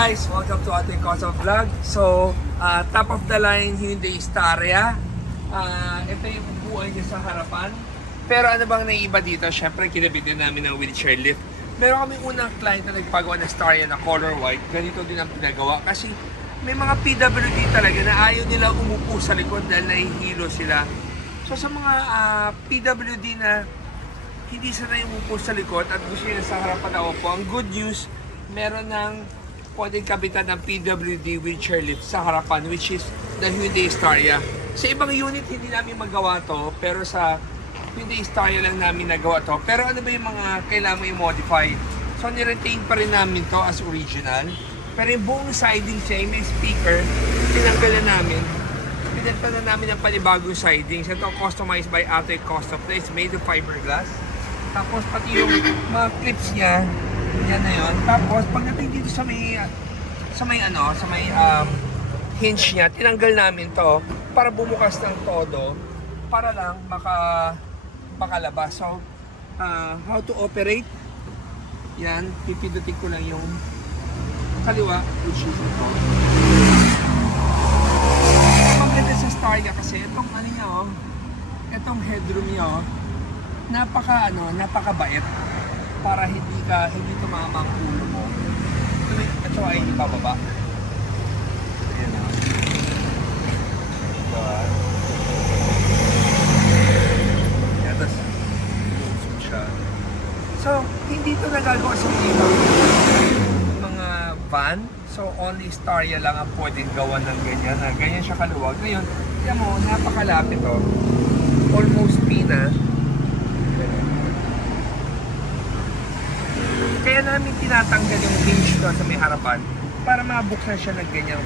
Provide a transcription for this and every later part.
guys, welcome to ating Koso Vlog. So, top of the line Hyundai Staria. Ito yung upuan niya sa harapan. Pero ano bang naiiba dito? Siyempre, kinabit din namin ng wheelchair lift. Meron kami unang client na nagpagawa ng Staria na color white. Ganito din ang pinagawa kasi may mga PWD talaga na ayaw nila umupo sa likod dahil nahihilo sila. So sa mga PWD na hindi sanay umupo sa likod at gusto nila sa harapan na upo, ang good news, meron ng pwedeng kabitan ng PWD wheelchair lift sa harapan, which is the Hyundai Staria. Sa ibang unit hindi namin magawa to, pero sa Hyundai Staria lang namin nagawa to. Pero ano ba yung mga kailangan mo i-modify? So ni-retain pa rin namin to as original. Pero yung buong siding siya, may speaker, tinanggal na namin. Pinagpa na namin ang panibagong sidings. Ito customized by Atoy Custom. It's made of fiberglass. Tapos pati yung mga clips niya, yan na yun. Tapos pagdating dito sa may hinge niya, tinanggal namin to para bumukas ng todo para lang makalabas. So, how to operate? Yan, pipindutin ko lang yung kaliwa, which is ito. Ang maganda sa Staria kasi itong ano niya, itong headroom niya, napakabait para hindi tumama ang ulo mo. Ito ay ibababa. Ayan o. Diba? Yan, tapos zoom siya. So, hindi ito nagagawa sa mga van. So, only Staria lang ang pwedeng gawa ng ganyan. Ganyan siya kaluwag. Ngayon, yan mo, napakalapit o. Almost pina. Kaya namin tinatanggal yung hinge doon sa may harapan para mabuksan siya ng ganyang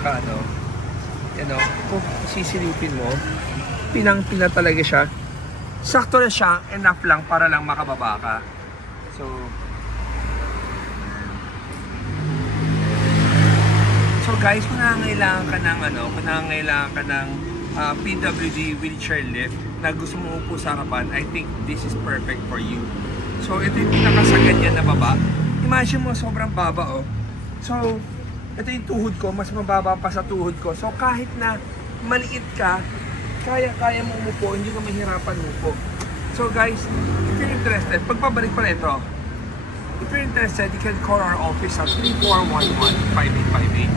kung sisilipin mo, pinang-pina talaga siya. Sakto na siya, enough lang para lang makababa ka. So guys, kung nangangailangan ka ng PWD wheelchair lift na gusto mo upo sa harapan, I think this is perfect for you. So ito yung pinakasagad niya na baba. Imagine mo, sobrang baba So, ito yung tuhod ko, mas mababa pa sa tuhod ko. So, kahit na maliit ka, kaya mo umupo, hindi ka mahirapan umupo. So guys, if you're interested, pagpabalik pa ito, if you're interested, you can call our office at 3411-5858.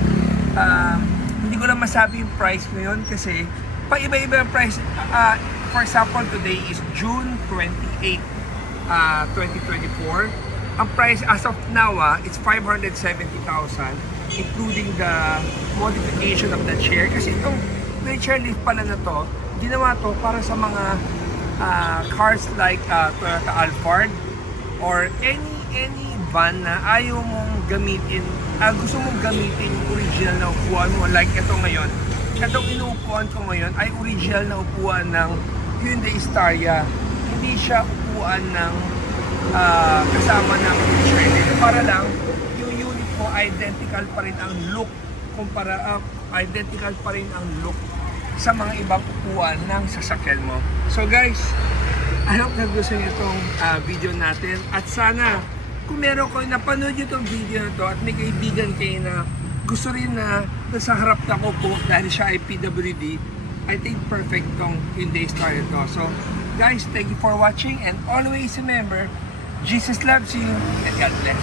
Hindi ko lang masabi yung price ngayon kasi pa-iba-iba yung price. For example, today is June 28, 2024. Ang price as of now, it's 570,000, including the modification of the chair. Kasi itong wheelchair lift pala na to, ginawa to para sa mga cars like Toyota Alphard or any van na ayaw mong gamitin, gusto mong gamitin yung original na upuan mo. Like ito ngayon, itong inuupuan ko ngayon ay original na upuan ng Hyundai Staria. Hindi siya upuan ng kasama ng wheelchair lift. Para lang yung unit mo identical pa rin ang look identical pa rin ang look sa mga ibang upuan ng sasakyan mo. So guys, I hope nagustuhan niyo itong video natin at sana kung meron ko napanood nyo itong video na to at may kaibigan kayo na gusto rin na nasa harap na ko po dahil siya ay PWD, I think perfect tong Hyundai Staria to. So guys, thank you for watching and always remember, Jesus loves you and God bless.